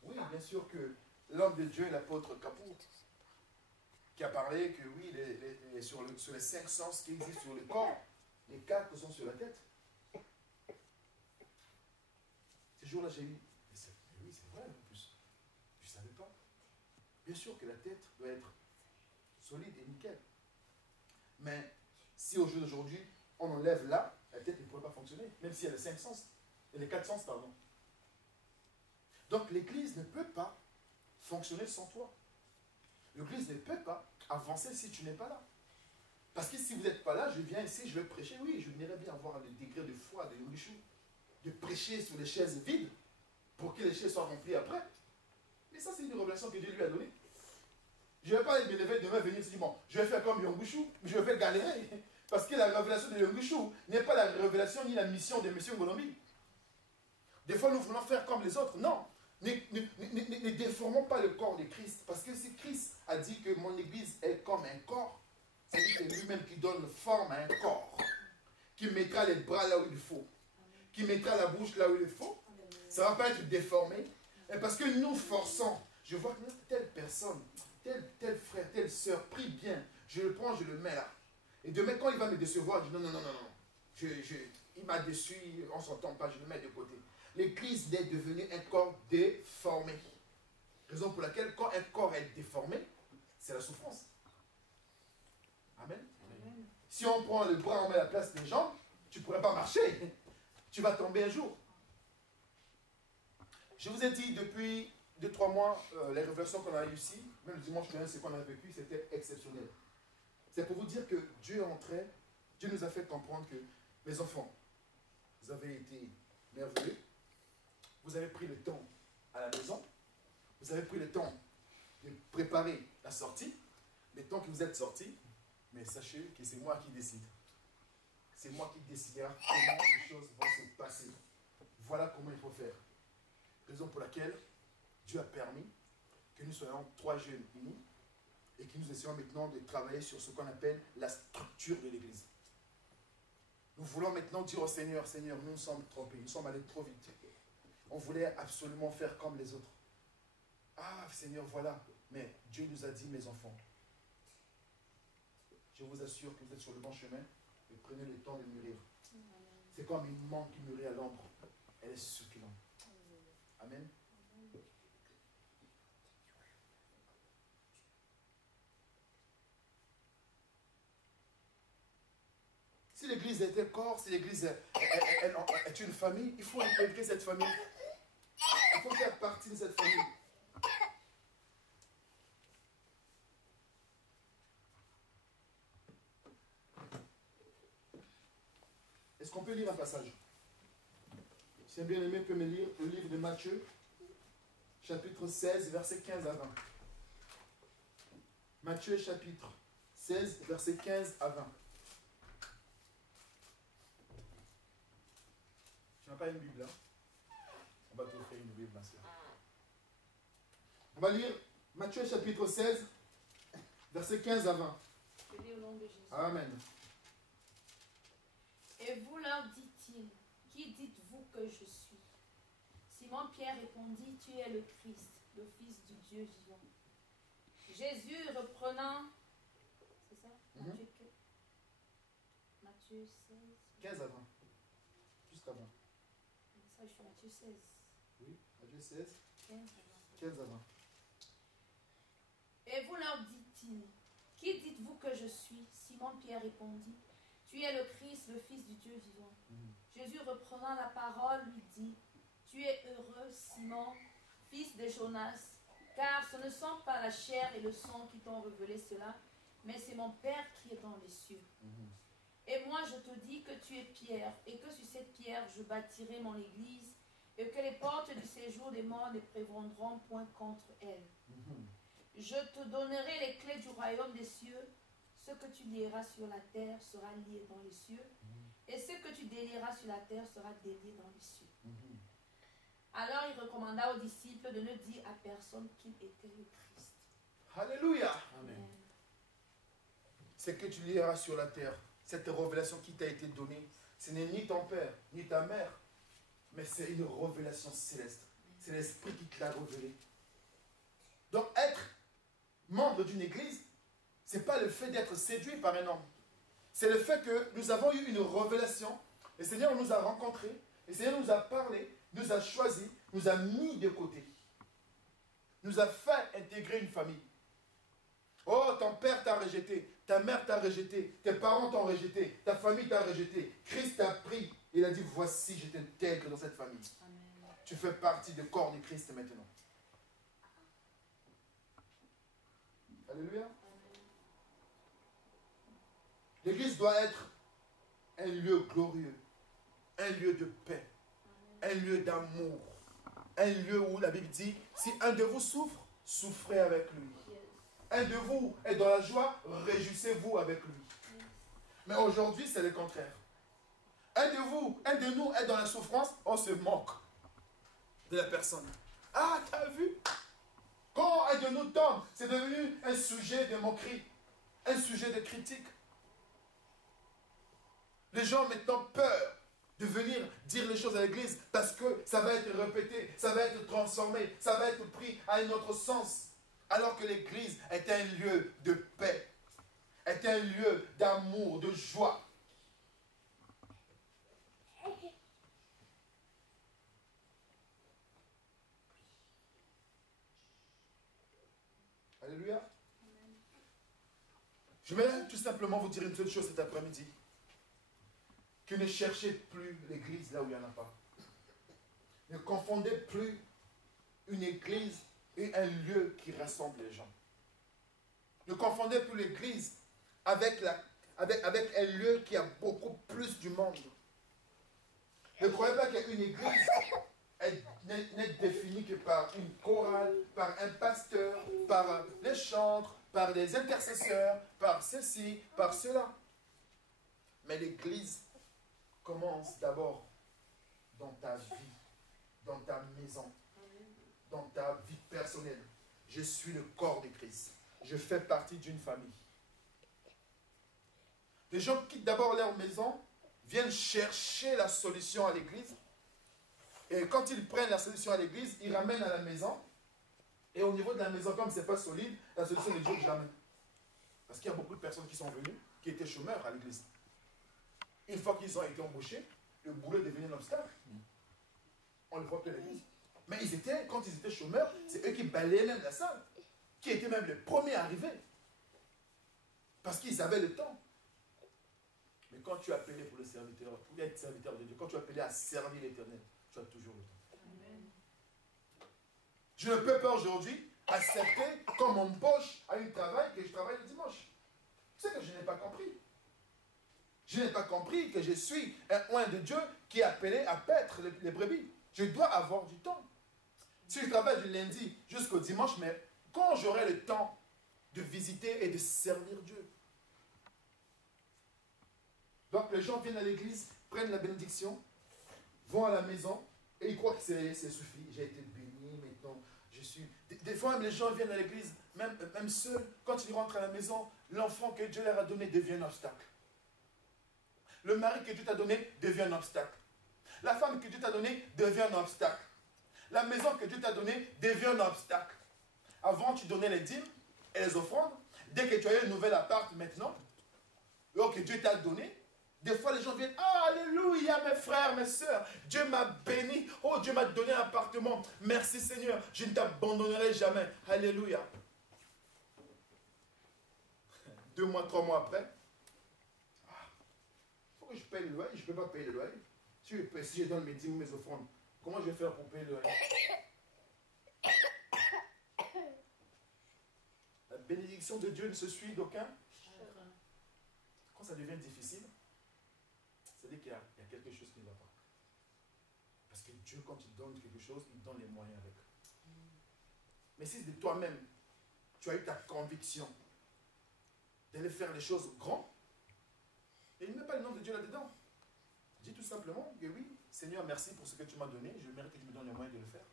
Oui, bien sûr que l'homme de Dieu, l'apôtre Capot, qui a parlé que oui, sur les 5 sens qui existent sur le corps, les 4 sont sur la tête. Ce jour-là, j'ai eu, mais oui, c'est vrai en plus. Je ne savais pas. Bien sûr que la tête doit être solide et nickel. Mais si au jour d'aujourd'hui, on enlève là, la tête ne pourrait pas fonctionner, même si elle a les 5 sens, et les 4 sens, pardon. Donc l'église ne peut pas fonctionner sans toi. L'église ne peut pas avancer si tu n'es pas là. Parce que si vous n'êtes pas là, je viens ici, je vais prêcher. Oui, je voudrais bien avoir le degré de foi de Yongishu, de prêcher sur les chaises vides pour que les chaises soient remplies après. Et ça, c'est une révélation que Dieu lui a donnée. Je ne vais pas me lever demain venir se dire, bon, je vais faire comme Yongishu, mais je vais galérer. Parce que la révélation de Yongishu n'est pas la révélation ni la mission de M. Ngolombi. Des fois, nous voulons faire comme les autres. Non. Ne déformons pas le corps de Christ. Parce que si Christ a dit que mon église est comme un corps, c'est lui-même qui donne forme à un corps, qui mettra les bras là où il faut, qui mettra la bouche là où il faut. Ça ne va pas être déformé. Et parce que nous forçons, je vois que telle personne, tel frère, telle soeur, prie bien, je le prends, je le mets là. Et demain, quand il va me décevoir, je dis non. Il m'a déçu, on ne s'entend pas, je le mets de côté. L'église est devenue un corps déformé. Raison pour laquelle, quand un corps est déformé, c'est la souffrance. Amen. Amen. Si on prend le bras, on met à la place des jambes, tu ne pourrais pas marcher. Tu vas tomber un jour. Je vous ai dit depuis 2-3 mois, les révélations qu'on a eues ici, même le dimanche dernier, ce qu'on a vécu, c'était exceptionnel. C'est pour vous dire que Dieu est entré, Dieu nous a fait comprendre que, mes enfants, vous avez été merveilleux. Vous avez pris le temps à la maison. Vous avez pris le temps de préparer la sortie. Le temps que vous êtes sortis. Mais sachez que c'est moi qui décide. C'est moi qui décidera comment les choses vont se passer. Voilà comment il faut faire. Raison pour laquelle Dieu a permis que nous soyons 3 jeunes unis et que nous essayons maintenant de travailler sur ce qu'on appelle la structure de l'Église. Nous voulons maintenant dire au Seigneur, Seigneur, nous nous sommes trompés, nous sommes allés trop vite. On voulait absolument faire comme les autres. Ah, Seigneur, voilà. Mais Dieu nous a dit, mes enfants, je vous assure que vous êtes sur le bon chemin et prenez le temps de mûrir. C'est comme une mangue qui mûrit à l'ombre. Elle est succulente. Amen. Si l'église est un corps, si l'église est une famille, il faut intégrer cette famille. Il faut faire partie de cette famille. Est-ce qu'on peut lire un passage? Si un bien-aimé peut me lire le livre de Matthieu, chapitre 16, versets 15 à 20. Matthieu, chapitre 16, versets 15 à 20. Tu n'as pas une Bible, hein? On va t'offrir une Bible, ma soeur. On va lire Matthieu chapitre 16, versets 15 à 20. Je lis au nom de Jésus. Amen. Et vous leur dit-il, qui dites-vous que je suis? Simon-Pierre répondit, tu es le Christ, le Fils du Dieu vivant. Jésus reprenant, c'est ça? Matthieu 16. 15 à 20. Jusqu'à 20. Ça, je suis Matthieu 16. Oui, Matthieu 16, 15 à 20. 15 à 20. Et vous leur dit-il, qui dites-vous que je suis? Simon-Pierre répondit, tu es le Christ, le Fils du Dieu vivant. Jésus reprenant la parole lui dit, tu es heureux, Simon, fils de Jonas, car ce ne sont pas la chair et le sang qui t'ont révélé cela, mais c'est mon Père qui est dans les cieux. Et moi je te dis que tu es Pierre, et que sur cette pierre je bâtirai mon église, et que les portes du séjour des morts ne prévaudront point contre elle. Je te donnerai les clés du royaume des cieux. Ce que tu lieras sur la terre sera lié dans les cieux, et ce que tu délieras sur la terre sera délié dans les cieux. Alors il recommanda aux disciples de ne dire à personne qu'il était le Christ. Alléluia. Amen. C'est que tu lieras sur la terre. Cette révélation qui t'a été donnée, ce n'est ni ton père, ni ta mère, mais c'est une révélation céleste. C'est l'Esprit qui te l'a révélé. Donc être membre d'une église, ce n'est pas le fait d'être séduit par un homme. C'est le fait que nous avons eu une révélation. Le Seigneur nous a rencontrés. Le Seigneur nous a parlé, nous a choisis, nous a mis de côté. Nous a fait intégrer une famille. Oh, ton père t'a rejeté, ta mère t'a rejeté, tes parents t'ont rejeté, ta famille t'a rejeté. Christ t'a pris. Il a dit, voici, je t'intègre dans cette famille. Amen. Tu fais partie du corps de Christ maintenant. Alléluia. L'église doit être un lieu glorieux, un lieu de paix, un lieu d'amour, un lieu où la Bible dit, si un de vous souffre, souffrez avec lui. Un de vous est dans la joie, réjouissez-vous avec lui. Mais aujourd'hui, c'est le contraire. Un de nous est dans la souffrance, on se moque de la personne. Ah, t'as vu? Quand un de nous tombe, c'est devenu un sujet de moquerie, un sujet de critique. Les gens maintenant peur de venir dire les choses à l'église parce que ça va être répété, ça va être transformé, ça va être pris à un autre sens. Alors que l'église est un lieu de paix, est un lieu d'amour, de joie. Alléluia. Je vais tout simplement vous dire une seule chose cet après-midi. Que ne cherchez plus l'église là où il n'y en a pas. Ne confondez plus une église et un lieu qui rassemble les gens. Ne confondez plus l'église avec un lieu qui a beaucoup plus du monde. Ne croyez pas qu'une église n'est définie que par une chorale, par un pasteur, par les chantres, par des intercesseurs, par ceci, par cela. Mais l'église commence d'abord dans ta vie, dans ta maison, dans ta vie personnelle. Je suis le corps de Christ. Je fais partie d'une famille. Les gens quittent d'abord leur maison, viennent chercher la solution à l'église. Et quand ils prennent la solution à l'église, ils ramènent à la maison. Et au niveau de la maison, comme ce n'est pas solide, la solution ne dure jamais. Parce qu'il y a beaucoup de personnes qui sont venues, qui étaient chômeurs à l'église. Une fois qu'ils ont été embauchés, le boulot est devenu un obstacle. On ne le voit plus à l'église. Mais quand ils étaient chômeurs, c'est eux qui balayaient même la salle. Qui étaient même les premiers arrivés. Parce qu'ils avaient le temps. Mais quand tu es appelé pour le serviteur, pour être serviteur de Dieu, quand tu es appelé à servir l'Éternel, tu as toujours le temps. Amen. Je ne peux pas aujourd'hui accepter qu'on m'embauche à un travail que je travaille le dimanche. C'est que je n'ai pas compris. Je n'ai pas compris que je suis un oint de Dieu qui est appelé à paître les brebis. Je dois avoir du temps. Si je travaille du lundi jusqu'au dimanche, mais quand j'aurai le temps de visiter et de servir Dieu. Donc les gens viennent à l'église, prennent la bénédiction, vont à la maison et ils croient que c'est suffit. J'ai été béni, maintenant je suis... Des fois même les gens viennent à l'église, même seuls, quand ils rentrent à la maison, l'enfant que Dieu leur a donné devient un obstacle. Le mari que Dieu t'a donné devient un obstacle. La femme que Dieu t'a donnée devient un obstacle. La maison que Dieu t'a donnée devient un obstacle. Avant, tu donnais les dîmes et les offrandes. Dès que tu as eu un nouvel appart maintenant, que Dieu t'a donné, des fois les gens viennent, ah, alléluia mes frères, mes soeurs, Dieu m'a béni, oh Dieu m'a donné un appartement, merci Seigneur, je ne t'abandonnerai jamais, alléluia. 2 mois, 3 mois après, il faut que je paye le loyer, je ne peux pas payer le loyer. Si je donne mes dîmes, mes offrandes, comment je vais faire pour payer le loyer? La bénédiction de Dieu ne se suit d'aucun. Quand ça devient difficile, c'est-à-dire qu'il y a quelque chose qui ne va pas. Parce que Dieu, quand il donne quelque chose, il donne les moyens avec. Mais si de toi-même, tu as eu ta conviction d'aller faire les choses grandes, et il ne met pas le nom de Dieu là-dedans. Dis tout simplement que oui, Seigneur, merci pour ce que tu m'as donné, je mérite que tu me donnes les moyens de le faire.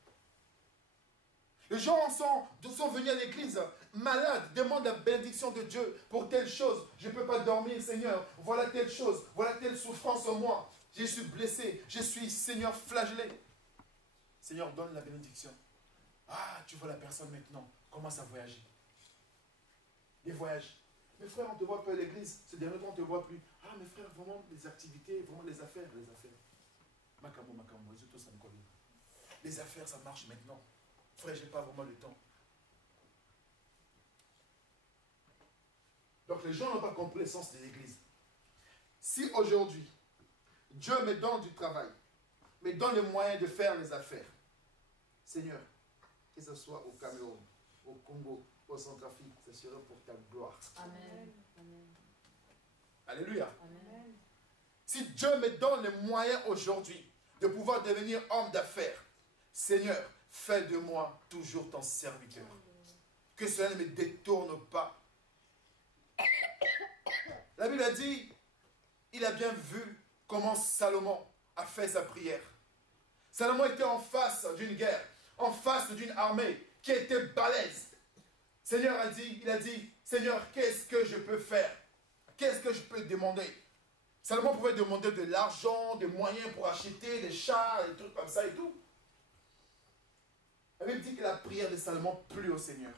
Les gens sont venus à l'église malades, demandent la bénédiction de Dieu pour telle chose. Je ne peux pas dormir, Seigneur. Voilà telle chose, voilà telle souffrance en moi. Je suis blessé, je suis, Seigneur, flagellé. Seigneur, donne la bénédiction. Ah, tu vois la personne maintenant, commence à voyager. Les voyages. Mes frères, on ne te voit pas à l'église. Ces derniers temps, on ne te voit plus. Ah, mes frères, vraiment, les activités, vraiment les affaires. Macamo, ça me connaît. Les affaires, ça marche maintenant. Frère, je n'ai pas vraiment le temps. Donc les gens n'ont pas compris le sens de l'église. Si aujourd'hui, Dieu me donne du travail, me donne les moyens de faire les affaires, Seigneur, que ce soit au Cameroun, au Congo, au Centrafrique, ce sera pour ta gloire. Amen. Amen. Alléluia. Amen. Si Dieu me donne les moyens aujourd'hui de pouvoir devenir homme d'affaires, Seigneur, fais de moi toujours ton serviteur. Que cela ne me détourne pas. La Bible a dit, il a bien vu comment Salomon a fait sa prière. Salomon était en face d'une guerre, en face d'une armée qui était balèze. Seigneur il a dit, Seigneur, qu'est-ce que je peux faire? Qu'est-ce que je peux demander? Salomon pouvait demander de l'argent, des moyens pour acheter des chars, des trucs comme ça et tout. La Bible dit que la prière de Salomon plut au Seigneur.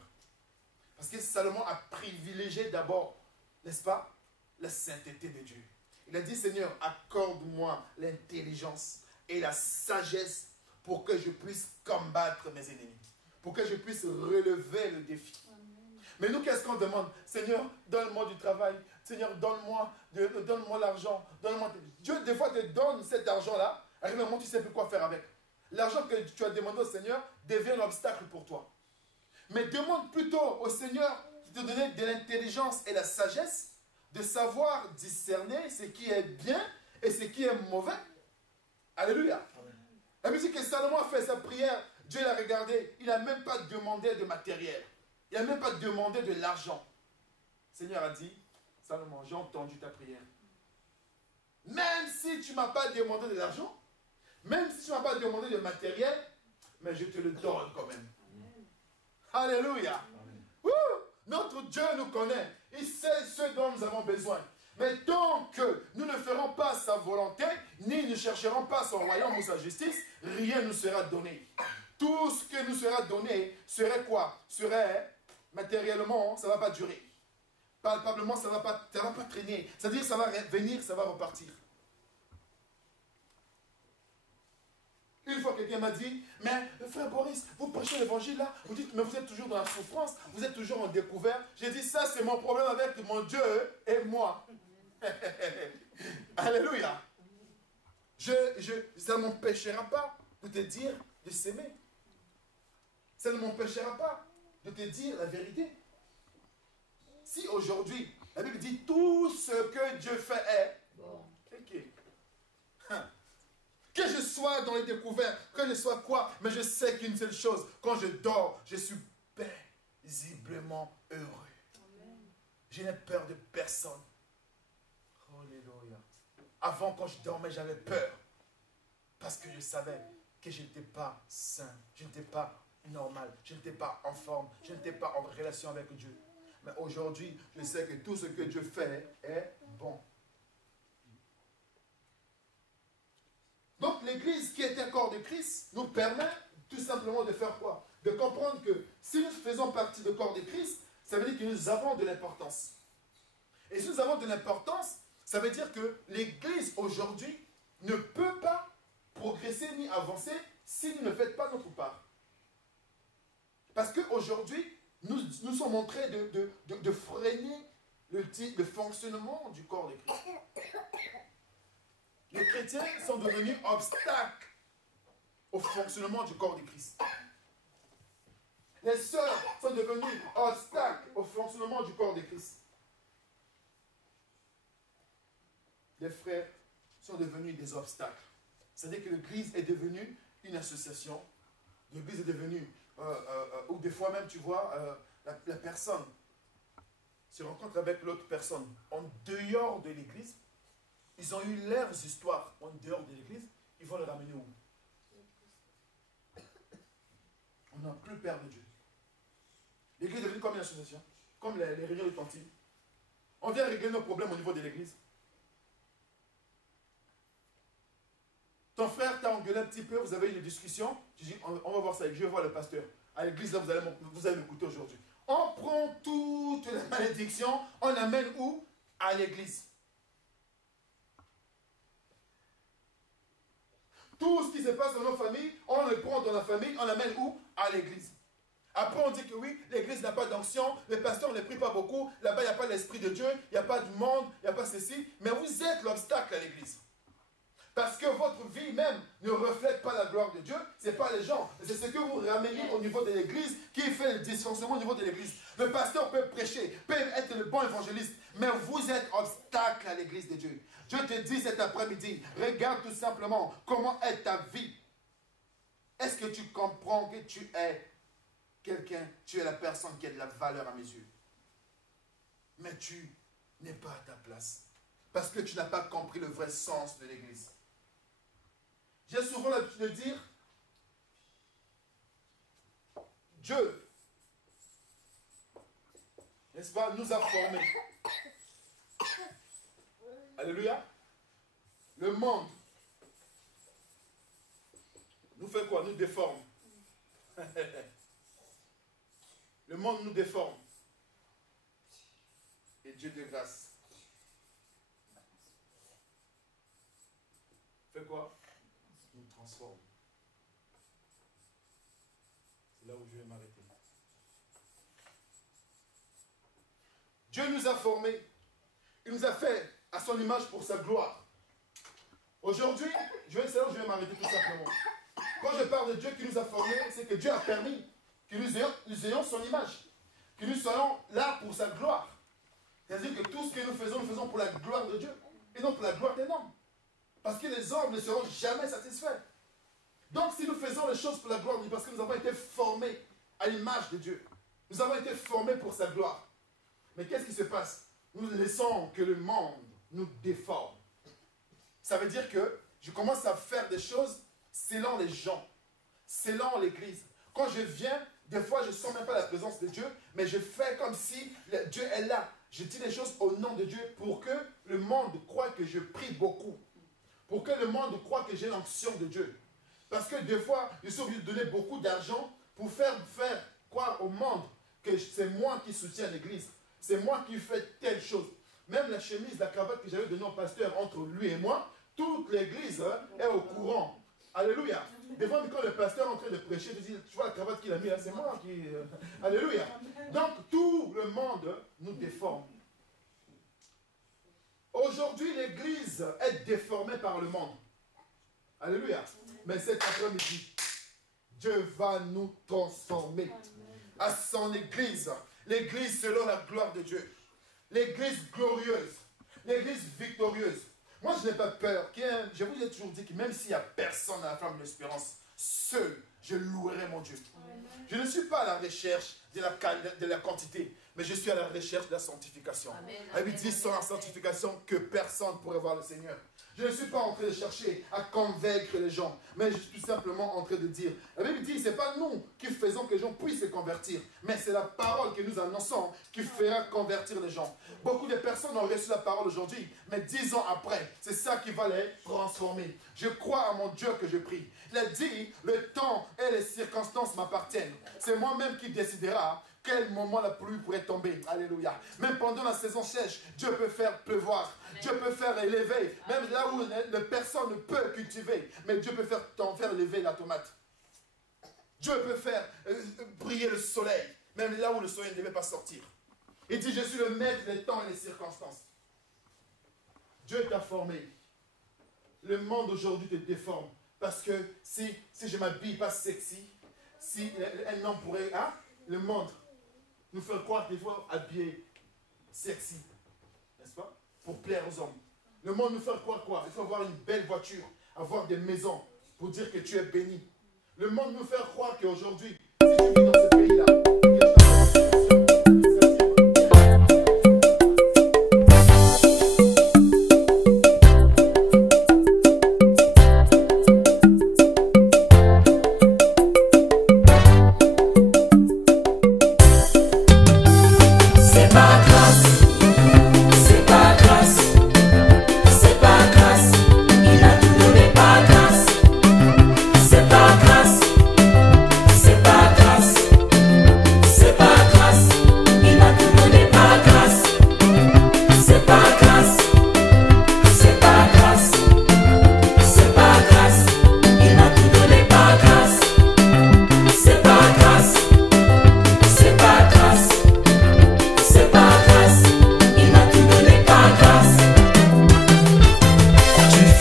Parce que Salomon a privilégié d'abord, n'est-ce pas, la sainteté de Dieu. Il a dit, Seigneur, accorde-moi l'intelligence et la sagesse pour que je puisse combattre mes ennemis. Pour que je puisse relever le défi. Amen. Mais nous, qu'est-ce qu'on demande? Seigneur, donne-moi du travail. Seigneur, donne-moi l'argent. Dieu, des fois, te donne cet argent-là. Arrive un moment, tu ne sais plus quoi faire avec. L'argent que tu as demandé au Seigneur devient un obstacle pour toi. Mais demande plutôt au Seigneur de te donner de l'intelligence et la sagesse de savoir discerner ce qui est bien et ce qui est mauvais. Alléluia. La musique que Salomon a fait sa prière, Dieu l'a regardé, il n'a même pas demandé de matériel. Il n'a même pas demandé de l'argent. Le Seigneur a dit, Salomon, j'ai entendu ta prière. Même si tu ne m'as pas demandé de l'argent, même si tu ne m'as pas demandé de matériel, mais je te le donne quand même. Amen. Alléluia. Notre Dieu nous connaît. Il sait ce dont nous avons besoin. Mais tant que nous ne ferons pas sa volonté, ni ne chercherons pas son royaume ou sa justice, rien ne nous sera donné. Tout ce que nous sera donné serait quoi? Serait matériellement, ça ne va pas durer. Palpablement, ça ne va pas traîner. C'est-à-dire ça va venir, ça va repartir. Une fois, quelqu'un m'a dit, mais frère Boris, vous prêchez l'évangile là, vous dites, mais vous êtes toujours dans la souffrance, vous êtes toujours en découvert. J'ai dit, ça c'est mon problème avec mon Dieu et moi. Alléluia. Ça ne m'empêchera pas de te dire de s'aimer. Ça ne m'empêchera pas de te dire la vérité. Si aujourd'hui, la Bible dit, tout ce que Dieu fait est bon. Ok. Que je sois dans les découvertes, que je sois quoi, mais je sais qu'une seule chose, quand je dors, je suis paisiblement heureux. Amen. Je n'ai peur de personne. Alléluia. Avant, quand je dormais, j'avais peur. Parce que je savais que je n'étais pas sain, je n'étais pas normal, je n'étais pas en forme, je n'étais pas en relation avec Dieu. Mais aujourd'hui, je sais que tout ce que Dieu fait est bon. Donc l'église qui est un corps de Christ nous permet tout simplement de faire quoi? De comprendre que si nous faisons partie du corps de Christ, ça veut dire que nous avons de l'importance. Et si nous avons de l'importance, ça veut dire que l'église aujourd'hui ne peut pas progresser ni avancer si nous ne faites pas notre part. Parce qu'aujourd'hui, nous sommes en train de freiner le fonctionnement du corps de Christ. Les chrétiens sont devenus obstacles au fonctionnement du corps de Christ. Les sœurs sont devenues obstacles au fonctionnement du corps de Christ. Les frères sont devenus des obstacles. C'est-à-dire que l'église est devenue une association. L'église est devenue, ou des fois même, tu vois, la personne se rencontre avec l'autre personne en dehors de l'église. Ils ont eu leurs histoires en dehors de l'église. Ils vont les ramener où? On n'a plus peur de Dieu. L'église est devenue comme une association, comme les réunions de cantine. On vient régler nos problèmes au niveau de l'église. Ton frère t'a engueulé un petit peu, vous avez eu une discussion, tu dis, on va voir ça, je vais voir le pasteur. À l'église, là, vous allez m'écouter aujourd'hui. On prend toutes les malédictions, on l'amène où? À l'église. Tout ce qui se passe dans nos familles, on le prend dans la famille, on l'amène où? À l'église. Après, on dit que oui, l'église n'a pas d'onction, les pasteurs ne prient pas beaucoup, là-bas, il n'y a pas l'esprit de Dieu, il n'y a pas du monde, il n'y a pas ceci. Mais vous êtes l'obstacle à l'église. Parce que votre vie même ne reflète pas la gloire de Dieu, ce n'est pas les gens. C'est ce que vous ramenez au niveau de l'église qui fait le dysfonctionnement au niveau de l'église. Le pasteur peut prêcher, peut être le bon évangéliste, mais vous êtes obstacle à l'église de Dieu. Je te dis cet après-midi, regarde tout simplement comment est ta vie. Est-ce que tu comprends que tu es quelqu'un, tu es la personne qui a de la valeur à mes yeux? Mais tu n'es pas à ta place. Parce que tu n'as pas compris le vrai sens de l'église. J'ai souvent l'habitude de dire, Dieu, n'est-ce pas, nous a formés. Alléluia. Le monde nous fait quoi? Nous déforme. Le monde nous déforme. Et Dieu de grâce fait quoi? Nous transforme. C'est là où je vais m'arrêter. Dieu nous a formés. Il nous a fait à son image pour sa gloire. Aujourd'hui, c'est là où je vais m'arrêter tout simplement. Quand je parle de Dieu qui nous a formés, c'est que Dieu a permis que nous ayons son image. Que nous soyons là pour sa gloire. C'est-à-dire que tout ce que nous faisons pour la gloire de Dieu. Et non pour la gloire des hommes. Parce que les hommes ne seront jamais satisfaits. Donc si nous faisons les choses pour la gloire de Dieu, parce que nous avons été formés à l'image de Dieu. Nous avons été formés pour sa gloire. Mais qu'est-ce qui se passe? Nous laissons que le monde nous déforme. Ça veut dire que je commence à faire des choses selon les gens, selon l'église. Quand je viens, des fois je ne sens même pas la présence de Dieu, mais je fais comme si Dieu est là. Je dis les choses au nom de Dieu pour que le monde croie que je prie beaucoup. Pour que le monde croie que j'ai l'onction de Dieu. Parce que des fois, je suis obligé de donner beaucoup d'argent pour faire croire au monde que c'est moi qui soutiens l'église. C'est moi qui fais telle chose. Même la chemise, la cravate que j'avais donnée au pasteur entre lui et moi, toute l'église est au courant. Alléluia. Des fois, quand le pasteur est en train de prêcher, je dis, tu vois la cravate qu'il a mis là, c'est moi qui... Alléluia. Donc, tout le monde nous déforme. Aujourd'hui, l'église est déformée par le monde. Alléluia. Mais cet après-midi, Dieu va nous transformer à son église. L'église selon la gloire de Dieu. L'église glorieuse. L'église victorieuse. Moi, je n'ai pas peur. Je vous ai toujours dit que même s'il n'y a personne à la flamme de l'espérance, seul, je louerai mon Dieu. Je ne suis pas à la recherche de la quantité. mais je suis à la recherche de la sanctification. Amen. La Bible dit sans la sanctification que personne ne pourrait voir le Seigneur. Je ne suis pas en train de chercher à convaincre les gens, mais je suis tout simplement en train de dire, la Bible dit, ce n'est pas nous qui faisons que les gens puissent se convertir, mais c'est la parole que nous annonçons qui fera convertir les gens. Beaucoup de personnes ont reçu la parole aujourd'hui, mais 10 ans après, c'est ça qui va les transformer. Je crois à mon Dieu que je prie. Il a dit, le temps et les circonstances m'appartiennent. C'est moi-même qui décidera quel moment la pluie pourrait tomber. Alléluia. Même pendant la saison sèche, Dieu peut faire pleuvoir. Amen. Dieu peut faire élever. Même là où personne ne peut cultiver, mais Dieu peut faire élever la tomate. Dieu peut faire briller le soleil, même là où le soleil ne devait pas sortir. Il dit, je suis le maître des temps et des circonstances. Dieu t'a formé. Le monde aujourd'hui te déforme. Parce que si je ne m'habille pas sexy, si un homme pourrait, le monde, nous faire croire qu'il faut habiller sexy, n'est-ce pas? Pour plaire aux hommes. Le monde nous fait croire quoi? Il faut avoir une belle voiture, avoir des maisons, pour dire que tu es béni. Le monde nous fait croire qu'aujourd'hui, si tu vis dans ce pays-là,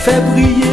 Fais briller